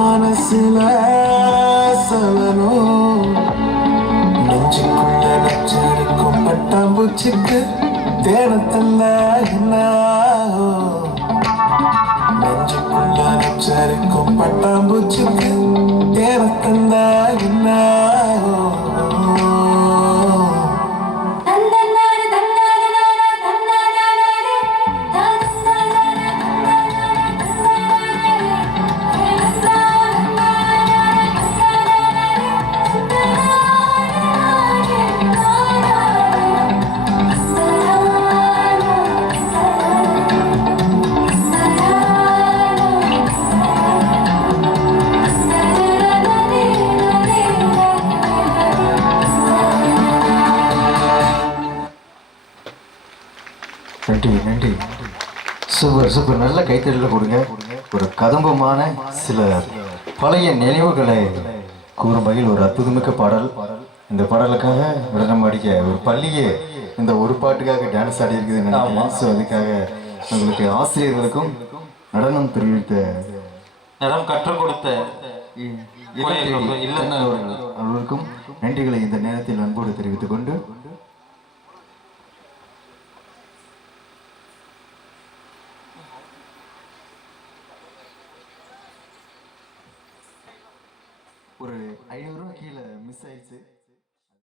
மனசுல சொல்லணும் நெஞ்சுக்குள்ள நச்சிருக்கும் பட்டாம்பூச்சிக்கு தேனத்தந்த என்ன நெஞ்சுக்குள்ள நச்சிருக்கும் பட்டாம்பூச்சிக்கு தேனத்தந்த என்ன நன்றி நன்றி. Super super. நல்ல கைத்தறியில் கொடுங்க. ஒரு கதம்பமான சில பழைய நினைவுகளை கூறும் வகையில் ஒரு அற்புதமிக்க பாடல். இந்த பாடலுக்காக நடனம் அடிக்க ஒரு பள்ளியே இந்த ஒரு பாட்டுக்காக டான்ஸ் ஆடி இருக்குதுன்னு நினைக்கிறேன். ஸோ அதுக்காக உங்களுக்கு ஆசிரியர்களுக்கும் நடனம் தெரிவித்த நடனம் கற்றுக் கொடுத்த அவர்களுக்கும் நன்றிகளை இந்த நேரத்தில் அன்போடு தெரிவித்துக் கொண்டு ஒரு 500 ரூபா கீழே மிஸ் ஆயிடுச்சு.